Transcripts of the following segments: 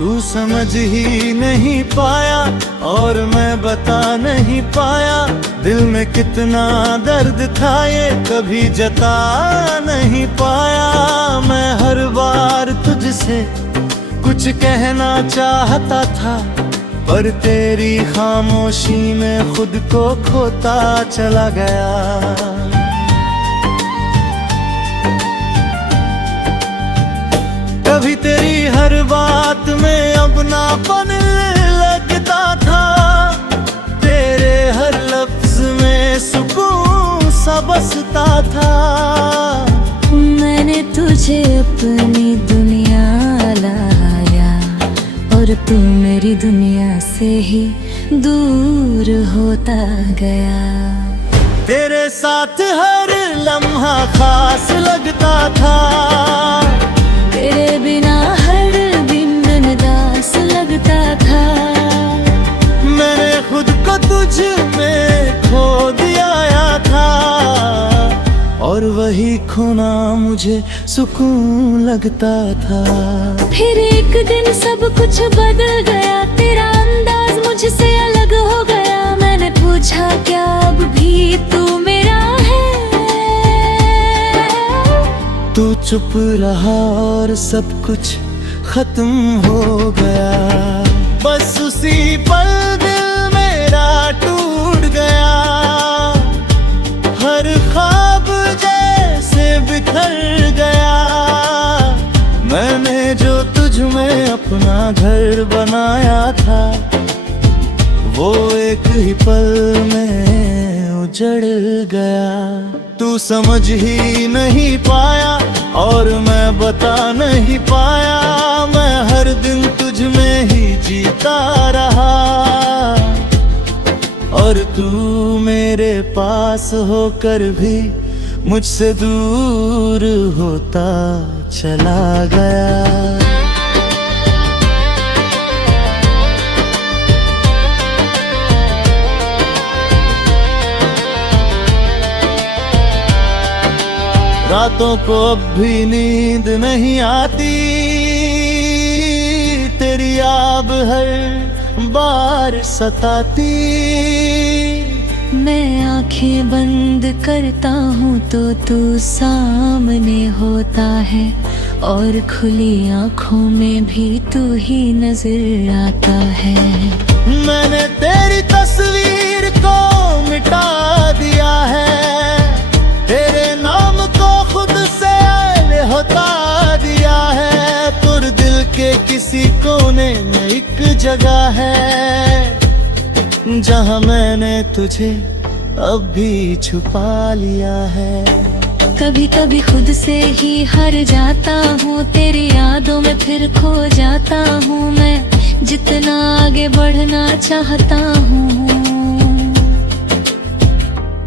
तू समझ ही नहीं पाया और मैं बता नहीं पाया, दिल में कितना दर्द था ये कभी जता नहीं पाया। मैं हर बार तुझसे कुछ कहना चाहता था, पर तेरी खामोशी में खुद को खोता चला गया। कभी तेरी हर बात में अपनापन लगता था, तेरे हर लफ्ज में सुकून सा बसता था। मैंने तुझे अपनी दुनिया लाया और तू मेरी दुनिया से ही दूर होता गया। तेरे साथ हर लम्हा खास लगता था, तेरे बिना हर दिन उदास लगता था। मैंने खुद को तुझ में खो दिया था, और वही खोना मुझे सुकून लगता था। फिर एक दिन सब कुछ बदल गया, तेरा अंदाज मुझसे अलग हो गया। मैंने पूछा क्या अब भी तू मेरा है? तू चुप रहा और सब कुछ खत्म हो गया। बस उसी पल दिल मेरा टूट गया, हर ख्वाब जैसे बिखर गया। मैंने जो तुझ में अपना घर बनाया था, वो एक ही पल में उजड़ गया। तू समझ ही नहीं पाया और मैं बता नहीं पाया, मैं हर दिन तुझ में ही जीता रहा। और तू मेरे पास होकर भी मुझसे दूर होता चला गया। रातों को अब भी नींद नहीं आती, तेरी याद हर बार सताती। मैं आंखें बंद करता हूँ तो तू सामने होता है, और खुली आंखों में भी तू ही नजर आता है। मैंने तेरी तस्वीर को मिटा दिया है, तेरे नाम को खुद से होता दिया है। तुर दिल के किसी कोने में एक जगह है, जहाँ मैंने तुझे अब भी छुपा लिया है। कभी कभी खुद से ही हार जाता हूँ, तेरी यादों में फिर खो जाता हूँ। मैं जितना आगे बढ़ना चाहता हूँ,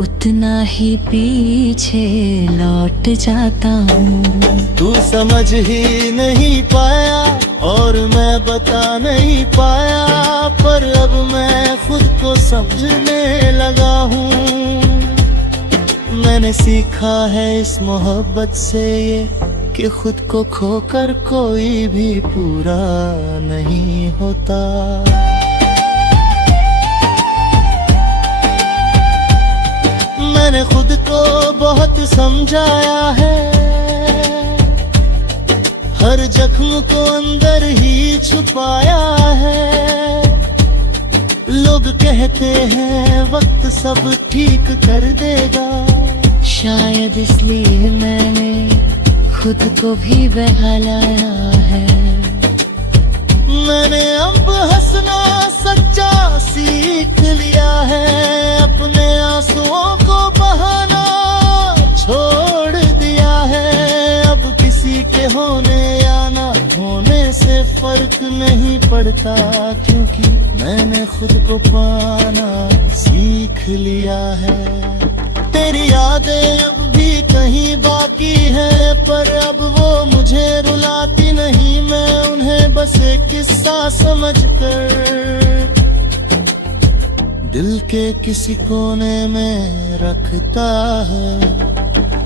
उतना ही पीछे लौट जाता हूँ। तू समझ ही नहीं पाया और मैं बता नहीं पाया, पर अब मैं खुद को समझने लगा हूँ। मैंने सीखा है इस मोहब्बत से ये, कि खुद को खोकर कोई भी पूरा नहीं होता। मैंने खुद को बहुत समझाया है, हर जख्म को अंदर ही छुपाया है। लोग कहते हैं वक्त सब ठीक कर देगा, शायद इसलिए मैंने खुद को भी बहलाया है। मैंने अब हंसना सच्चा सीख लिया है, अपने आंसुओं को बहाना छोड़ दिया है। अब किसी के होने या ना होने से फर्क नहीं पड़ता, क्योंकि मैंने खुद को पाना सीख लिया है। तेरी यादें अब भी कहीं बाकी है, पर अब वो मुझे रुलाती नहीं। मैं उन्हें बस एक किस्सा समझकर दिल के किसी कोने में रखता है।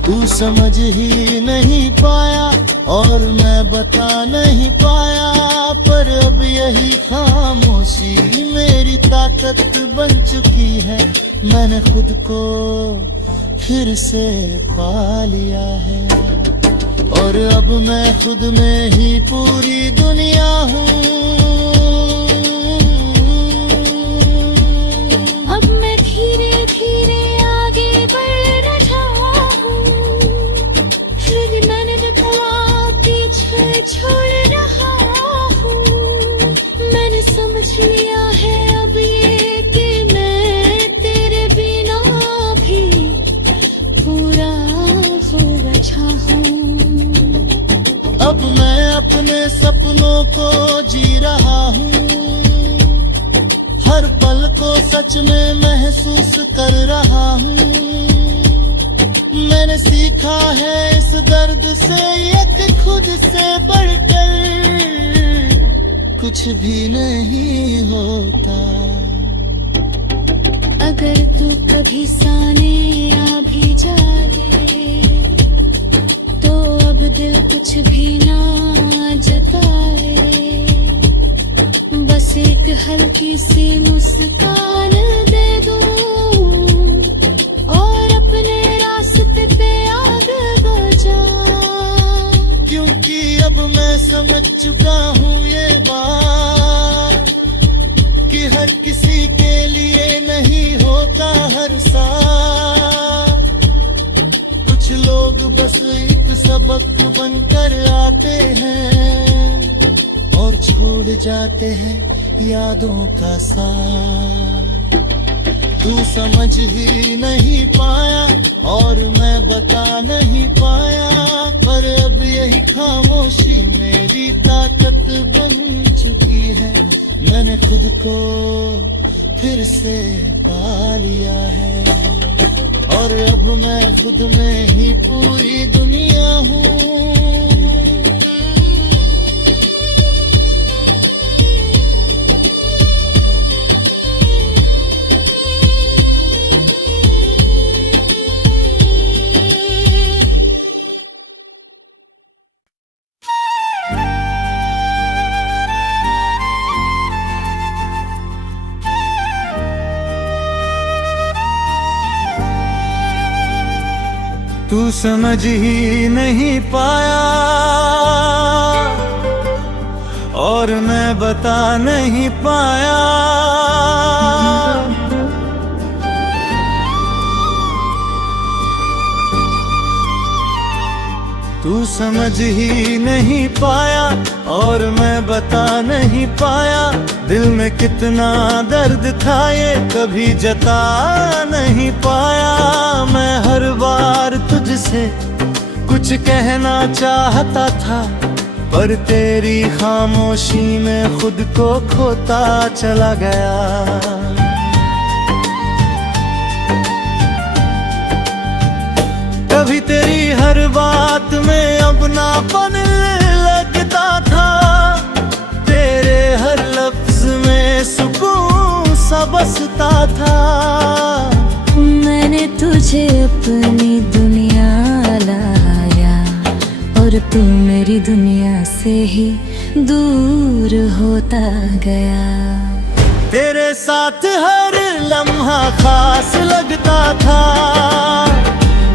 तू समझ ही नहीं पाया और मैं बता नहीं पाया, पर पर अब यही खामोशी मेरी ताकत बन चुकी है। मैंने खुद को फिर से पा लिया है और अब मैं खुद में ही पूरी दुनिया हूँ। अब मैं धीरे धीरे आगे बढ़ रहा हूँ, फिर मैंने बताया पीछे छोड़ रहा हूँ। मैंने समझ लिया है अब ये कि मैं तेरे बिना भी पूरा हो बैठा हूँ। अब मैं अपने सपनों को जी रहा हूँ, हर पल को सच में महसूस कर रहा हूँ। मैंने सीखा है इस दर्द से एक खुद से बढ़कर कुछ भी नहीं होता। अगर तू कभी साने आ भी जाए तो अब दिल कुछ भी ना जताए। बस एक हल्की सी मुस्कान दे दूं और अपने रास्ते पे आगे बढ़ा। क्योंकि अब मैं समझ चुका हूँ ये बात कि हर किसी के लिए नहीं होता हर साथ। कुछ लोग बस एक सबक बनकर आते हैं और छोड़ जाते हैं यादों का साथ। तू समझ ही नहीं पाया और मैं बता नहीं पाया, पर अब यही खामोशी मेरी ताकत बन चुकी है। मैंने खुद को फिर से पा लिया है और अब मैं खुद में ही पूरी दुनिया हूँ। तू समझ ही नहीं पाया और मैं बता नहीं पाया। तू समझ ही नहीं पाया और मैं बता नहीं पाया। दिल में कितना दर्द था ये कभी जता नहीं पाया। मैं हर बार तुझसे कुछ कहना चाहता था, पर तेरी खामोशी में खुद को खोता चला गया। कभी तेरी हर बात में अपनापन लगता था, तेरे हर लफ्ज में सुकून सा बसता था। मैंने तुझे अपनी दुनिया लाया और तू मेरी दुनिया से ही दूर होता गया। तेरे साथ हर लम्हा खास लगता था,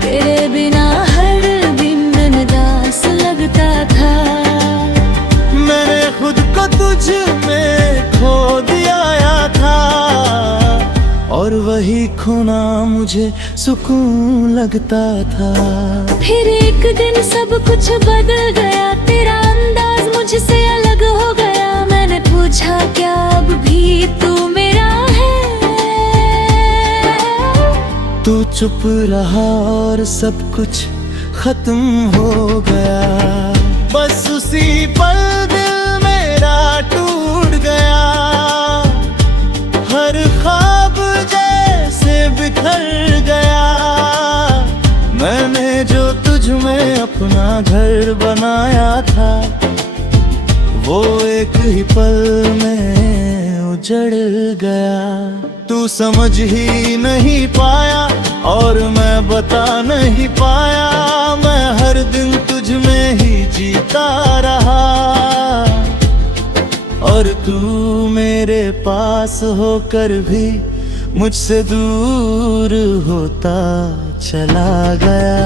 तेरे बिना हर दिन उदास लगता था। मैंने खुद को तुझ में खो दिया था और वही खोना मुझे सुकून लगता था। फिर एक दिन सब कुछ बदल गया, तेरा अंदाज मुझसे अलग हो गया। मैंने पूछा क्या अब भी तू मेरा है? तू चुप रहा और सब कुछ खत्म हो गया। बस उसी पल दिल मेरा टूट गया, हर ख्वाब जैसे बिखर गया। मैंने जो तुझ में अपना घर बनाया था, वो एक ही पल में उजड़ गया। तू समझ ही नहीं पाया और मैं बता नहीं पाया। मैं हर दिन तुझ में ही जीता रहा और तू मेरे पास होकर भी मुझसे दूर होता चला गया।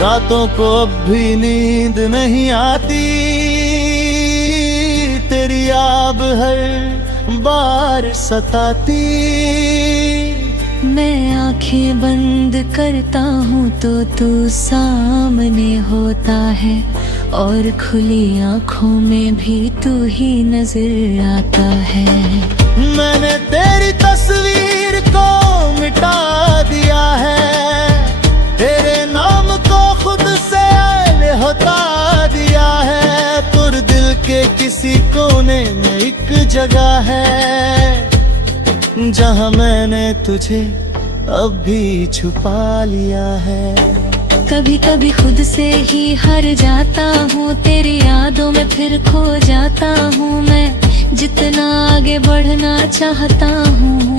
रातों को अब भी नींद नहीं आती, तेरी याद हर बार सताती। मैं आंखें बंद करता हूँ तो तू सामने होता है, और खुली आंखों में भी तू ही नजर आता है। मैंने तेरी तस्वीर को मिटा दिया है, तेरे नाम को खुद से होता दिया है। तुर दिल के किसी कोने में एक जगह है, जहाँ मैंने तुझे अब भी छुपा लिया है। कभी कभी खुद से ही हार जाता हूँ, तेरी यादों में फिर खो जाता हूँ। मैं जितना आगे बढ़ना चाहता हूँ,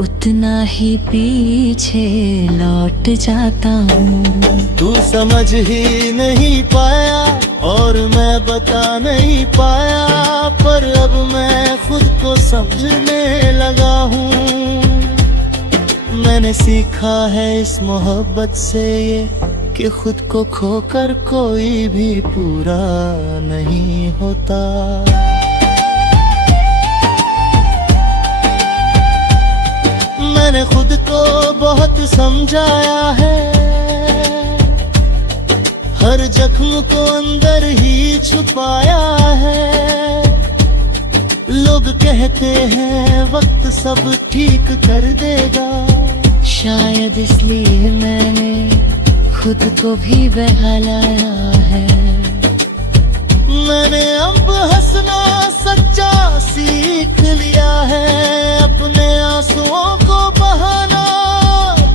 उतना ही पीछे लौट जाता हूँ। तू समझ ही नहीं पाया और मैं बता नहीं पाया, पर अब मैं खुद को समझने लगा हूँ। मैंने सीखा है इस मोहब्बत से ये, कि खुद को खोकर कोई भी पूरा नहीं होता। मैंने खुद को बहुत समझाया है, हर जख्म को अंदर ही छुपाया है। लोग कहते हैं वक्त सब ठीक कर देगा, शायद इसलिए मैंने खुद को भी बहलाया है। मैंने अब हंसना सच्चा सीख लिया है, अपने आंसुओं को बहाना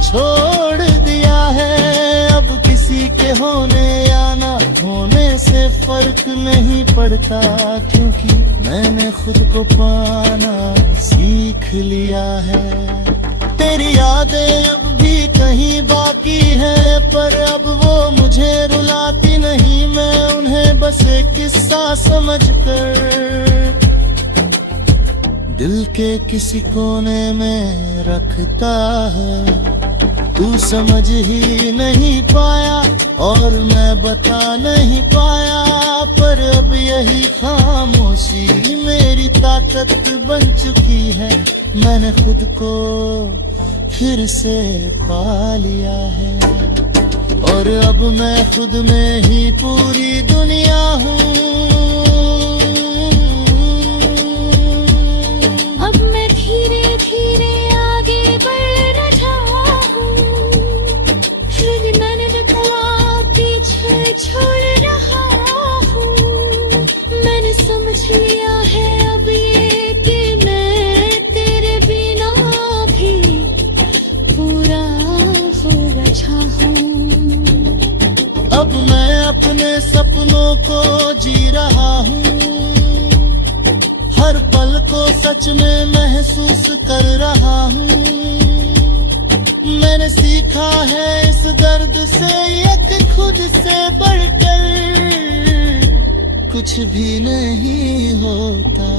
छोड़ दिया है। अब किसी के होने या ना होने से फर्क नहीं पड़ता, क्योंकि मैंने खुद को पाना सीख लिया है। तेरी यादें अब भी कहीं बाकी है, पर अब वो मुझे रुलाती नहीं। मैं उन्हें बस एक किस्सा समझकर दिल के किसी कोने में रखता है। तू समझ ही नहीं पाया और मैं बता नहीं पाया, पर अब यही खामोशी मेरी ताकत बन चुकी है। मैंने खुद को फिर से पा लिया है, और अब मैं खुद में ही पूरी दुनिया हूँ। अब मैं धीरे धीरे आगे बढ़ रहा हूँ, फिर मैंने बता पीछे छोड़ रहा हूँ। मैंने समझ लिया है अब ये कि मैं तेरे बिना भी पूरा हो बैठा हूँ। अब मैं अपने सपनों को जी रहा हूँ, हर पल को सच में महसूस कर रहा हूँ। मैंने सीखा है इस दर्द से एक खुद से बढ़कर कुछ भी नहीं होता।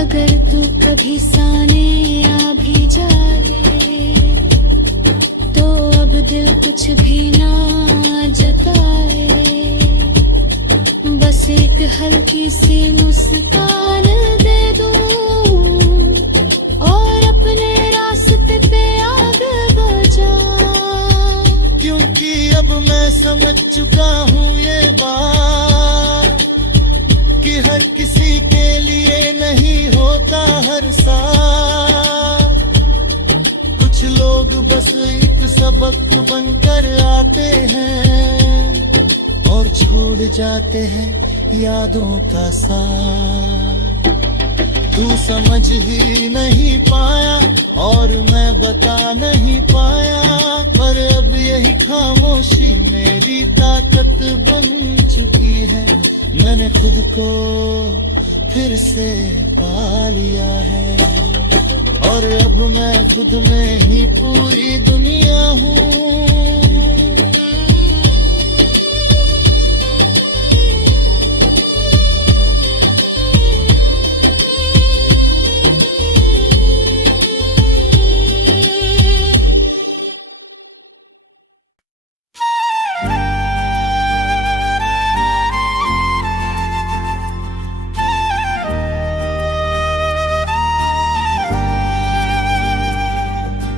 अगर तू कभी साने या भी जाए, तो अब दिल कुछ भी ना जताए। बस एक हल्की सी मुस्कान दे दूं, और अपने रास्ते पे आगे बजा। क्योंकि अब मैं समझ चुका हूँ ये बात, कि हर किसी के लिए नहीं होता हर साथ। कुछ लोग बस एक सबक बनकर आते हैं और छोड़ जाते हैं यादों का साथ। तू समझ ही नहीं पाया और मैं बता नहीं पाया, पर अब यही खामोशी मेरी ताकत बन चुकी है। मैंने खुद को फिर से पा लिया है, और अब मैं खुद में ही पूरी दुनिया हूँ।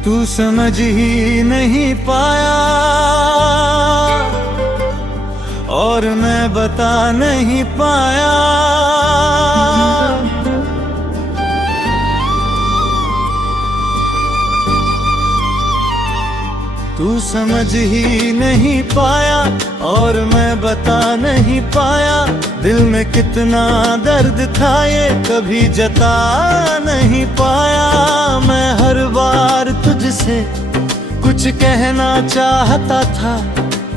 तू समझ ही नहीं पाया और मैं बता नहीं पाया। तू समझ ही नहीं पाया और मैं बता नहीं पाया। दिल में कितना दर्द था ये कभी जता नहीं पाया। मैं हर बार तुझसे कुछ कहना चाहता था,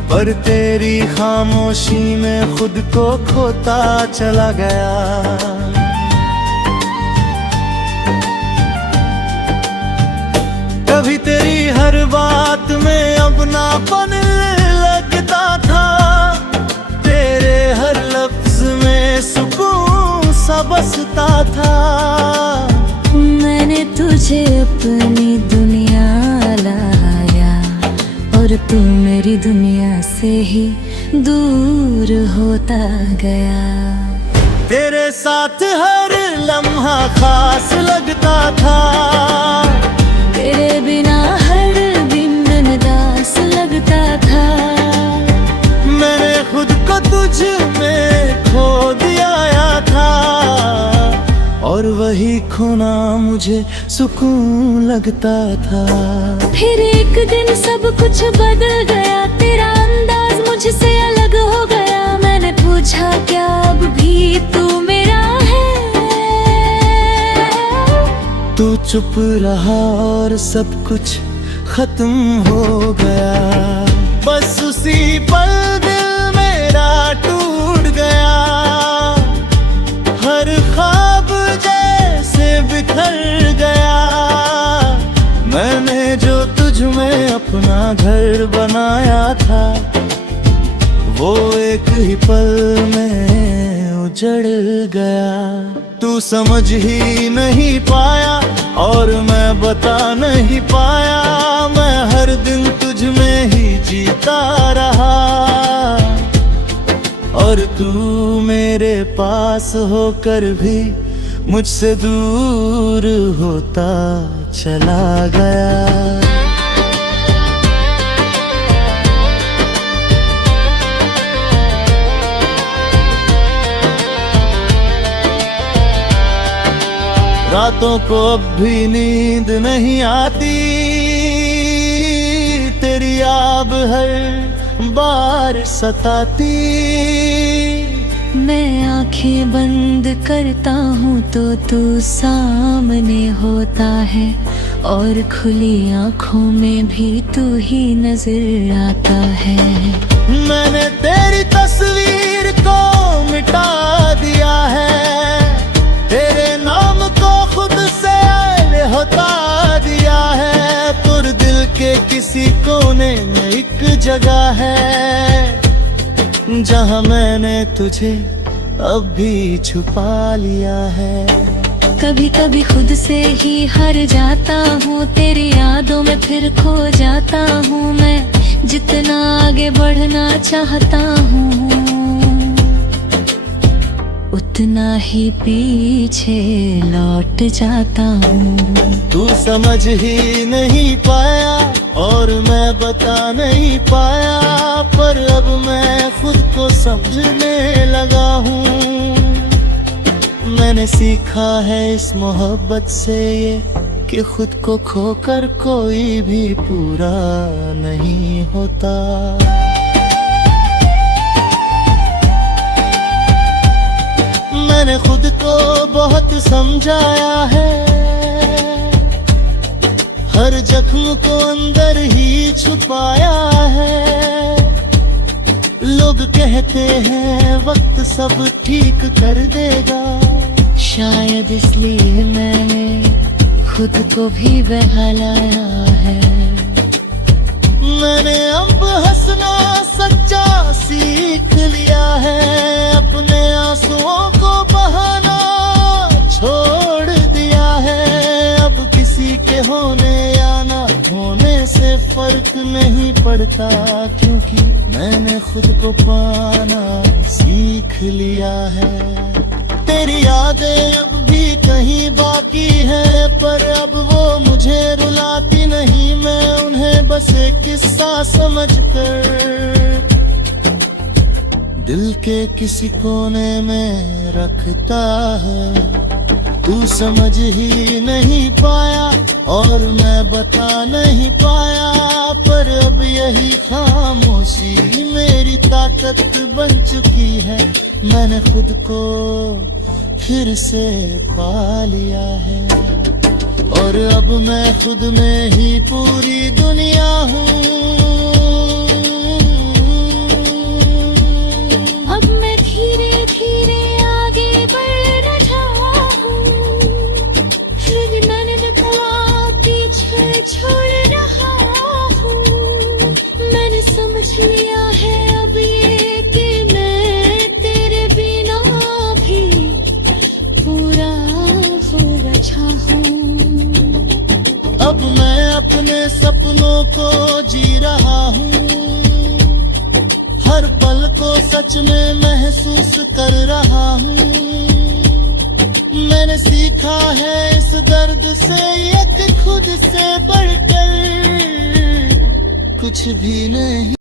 पर तेरी खामोशी में खुद को खोता चला गया। कभी तेरी हर बात में अपनापन लगता था, तेरे हर लफ्ज में सुकून सा बसता था। मैंने तुझे अपनी दुनिया लाया और तू मेरी दुनिया से ही दूर होता गया। तेरे साथ हर लम्हा खास लगता था, तेरे बिना हर दिन उदास लगता था। मैंने खुद को तुझ में खो दिया था, और वही खोना मुझे सुकून लगता था। फिर एक दिन सब कुछ बदल गया, तेरा अंदाज मुझसे अलग हो गया। मैंने पूछा क्या अब भी तू मेरा है? तू चुप रहा और सब कुछ खत्म हो गया। बस उसी पल दिल मेरा टूट गया, हर ख्वाब जैसे बिखर गया। मैंने जो तुझ में अपना घर बनाया था, वो एक ही पल में उजड़ गया। तू समझ ही नहीं पाया और मैं बता नहीं पाया। मैं हर दिन तुझ में ही जीता रहा, और तू मेरे पास होकर भी मुझसे दूर होता चला गया। रातों को अब भी नींद नहीं आती, तेरी याद हर बार सताती। मैं आंखें बंद करता हूँ तो तू सामने होता है, और खुली आंखों में भी तू ही नजर आता है। मैंने तेरी तस्वीर को मिटा दिया है, तेरे नाम को खुद से होता दिया है। तुर दिल के किसी कोने में एक जगह है, जहाँ मैंने तुझे अब भी छुपा लिया है। कभी कभी खुद से ही हार जाता हूँ, तेरी यादों में फिर खो जाता हूँ। मैं जितना आगे बढ़ना चाहता हूँ, उतना ही पीछे लौट जाता हूँ। तू समझ ही नहीं पाया और मैं बता नहीं पाया, पर अब मैं खुद को समझने लगा हूँ। मैंने सीखा है इस मोहब्बत से ये, कि खुद को खोकर कोई भी पूरा नहीं होता। मैंने खुद को बहुत समझाया है, हर जख्म को अंदर ही छुपाया है। लोग कहते हैं वक्त सब ठीक कर देगा, शायद इसलिए मैंने खुद को भी बहलाया है। मैंने अब हंसना सच्चा सीख लिया है, अपने आंसुओं को बहाना छोड़ दिया है। अब किसी के होने या ना होने से फर्क नहीं पड़ता, क्योंकि मैंने खुद को पाना सीख लिया है। तेरी यादें अब भी कहीं बाकी है, पर अब वो मुझे रुलाती नहीं। मैं उन्हें बस एक किस्सा समझकर दिल के किसी कोने में रखता है। तू समझ ही नहीं पाया और मैं बता नहीं पाया, पर अब यही खामोशी मेरी ताकत बन चुकी है। मैंने खुद को फिर से पा लिया है और अब मैं खुद में ही पूरी दुनिया हूँ। अब मैं धीरे धीरे आगे बढ़ रहा हूँ, फिर मैंने बता पीछे छोड़ रहा हूँ। मैंने समझ लिया है अब ये कि मैं तेरे बिना भी पूरा हो बैठा हूँ। अब मैं अपने सपनों को जी रहा हूँ, हर पल को सच में महसूस कर रहा हूँ। मैंने सीखा है इस दर्द से एक खुद से बढ़कर कुछ भी नहीं।